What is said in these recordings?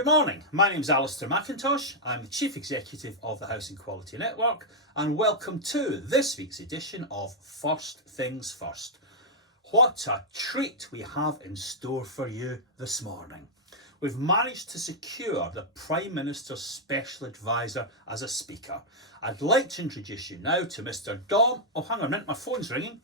Good morning, my name is Alistair McIntosh. I'm the Chief Executive of the Housing Quality Network, and welcome to this week's edition of First Things First. What a treat we have in store for you this morning. We've managed to secure the Prime Minister's Special Advisor as a speaker. I'd like to introduce you now to Mr. Dom. Oh, hang on a minute, my phone's ringing.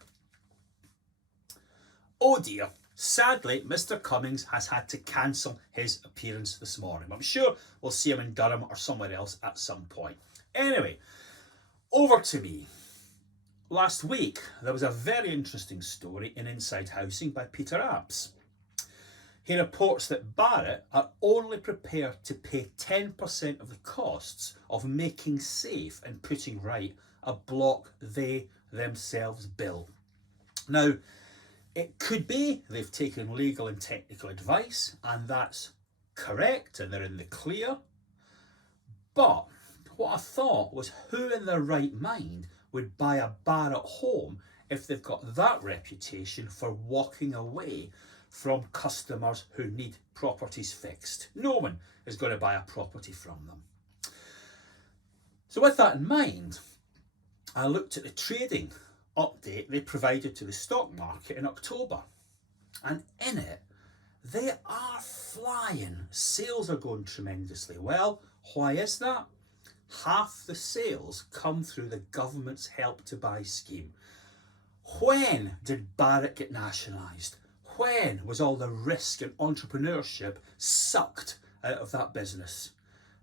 Oh dear. Sadly, Mr. Cummings has had to cancel his appearance this morning. I'm sure we'll see him in Durham or somewhere else at some point. Anyway, over to me. Last week, there was a very interesting story in Inside Housing by Peter Abs. He reports that Barratt are only prepared to pay 10% of the costs of making safe and putting right a block they themselves built. Now, it could be they've taken legal and technical advice, and that's correct, and they're in the clear. But what I thought was, who in their right mind would buy a Barratt home if they've got that reputation for walking away from customers who need properties fixed? No one is going to buy a property from them. So with that in mind, I looked at the trading update they provided to the stock market in October, and in it they are flying. Sales are going tremendously well. Why is that? Half the sales come through the government's Help to Buy scheme. When did Barratt get nationalised? When was all the risk and entrepreneurship sucked out of that business?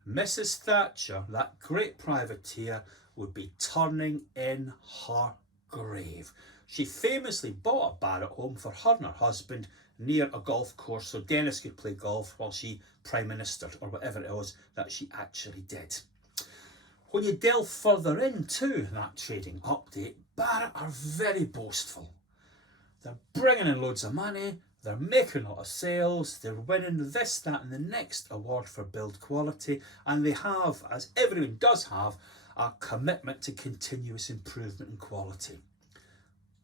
Mrs. Thatcher, that great privateer, would be turning in her grave. She famously bought a Barratt home for her and her husband near a golf course so Dennis could play golf while she Prime Ministered, or whatever it was that she actually did. When you delve further into that trading update, Barratt are very boastful. They're bringing in loads of money, they're making a lot of sales, they're winning this, that and the next award for build quality, and they have, as everyone does have, a commitment to continuous improvement and quality.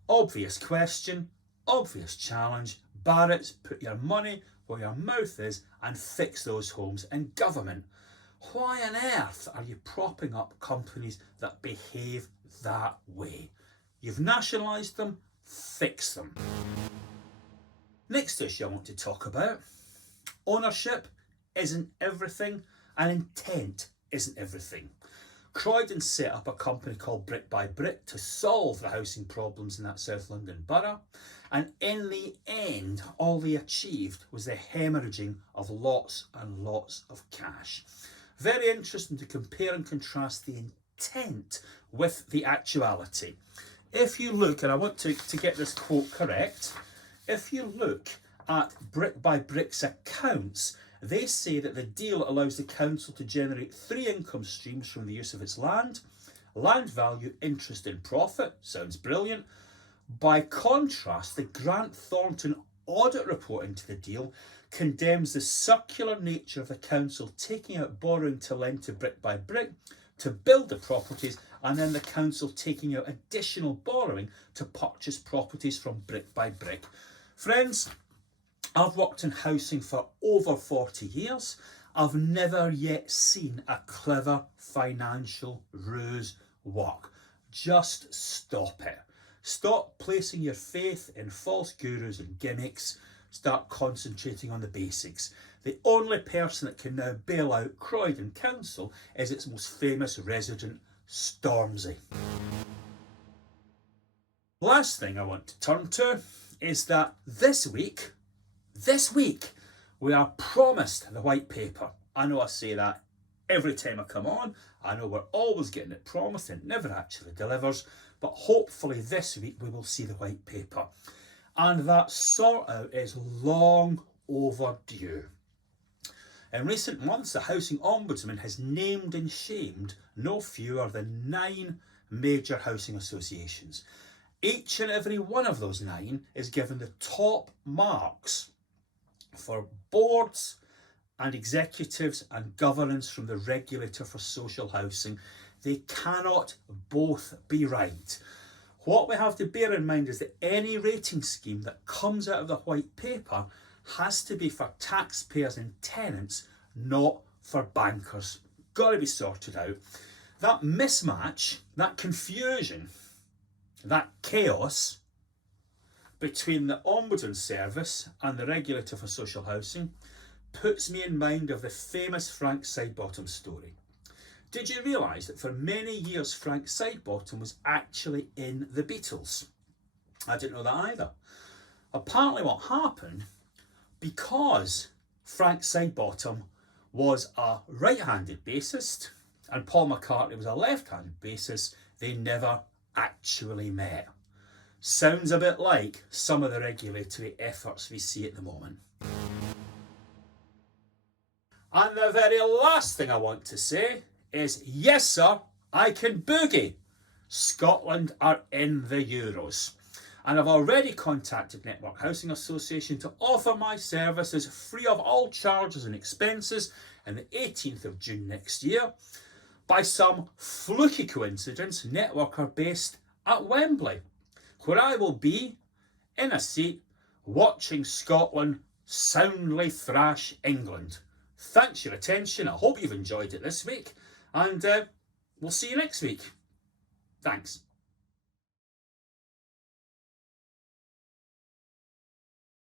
Obvious question, obvious challenge. Barratt's, put your money where your mouth is and fix those homes. And government, why on earth are you propping up companies that behave that way? You've nationalised them, fix them. Next issue I want to talk about. Ownership isn't everything, and intent isn't everything. Croydon set up a company called Brick by Brick to solve the housing problems in that South London borough, and in the end all they achieved was the hemorrhaging of lots and lots of cash. Very interesting to compare and contrast the intent with the actuality. If you look, and I want to get this quote correct, if you look at Brick by Brick's accounts, they say that the deal allows the council to generate 3 income streams from the use of its land. Land value, interest and profit. Sounds brilliant. By contrast, the Grant Thornton audit report into the deal condemns the circular nature of the council taking out borrowing to lend to Brick by Brick to build the properties, and then the council taking out additional borrowing to purchase properties from Brick by Brick. Friends, I've worked in housing for over 40 years. I've never yet seen a clever financial ruse work. Just stop it. Stop placing your faith in false gurus and gimmicks. Start concentrating on the basics. The only person that can now bail out Croydon Council is its most famous resident, Stormzy. Last thing I want to turn to is that this week, we are promised the white paper. I know I say that every time I come on. I know we're always getting it promised and it never actually delivers. But hopefully this week we will see the white paper. And that sort out is long overdue. In recent months, the Housing Ombudsman has named and shamed no fewer than 9 major housing associations. Each and every one of those 9 is given the top marks for boards and executives and governance from the regulator for social housing. They cannot both be right. What we have to bear in mind is that any rating scheme that comes out of the white paper has to be for taxpayers and tenants, not for bankers. Got to be sorted out. That mismatch, that confusion, that chaos between the Ombudsman Service and the Regulator for Social Housing puts me in mind of the famous Frank Sidebottom story. Did you realise that for many years Frank Sidebottom was actually in the Beatles? I didn't know that either. Apparently what happened, because Frank Sidebottom was a right-handed bassist and Paul McCartney was a left-handed bassist, they never actually met. Sounds a bit like some of the regulatory efforts we see at the moment. And the very last thing I want to say is, yes sir, I can boogie. Scotland are in the Euros. And I've already contacted Network Housing Association to offer my services free of all charges and expenses on the 18th of June next year. By some fluky coincidence, Network are based at Wembley, where I will be in a seat watching Scotland soundly thrash England. Thanks for your attention. I hope you've enjoyed it this week, and we'll see you next week. Thanks.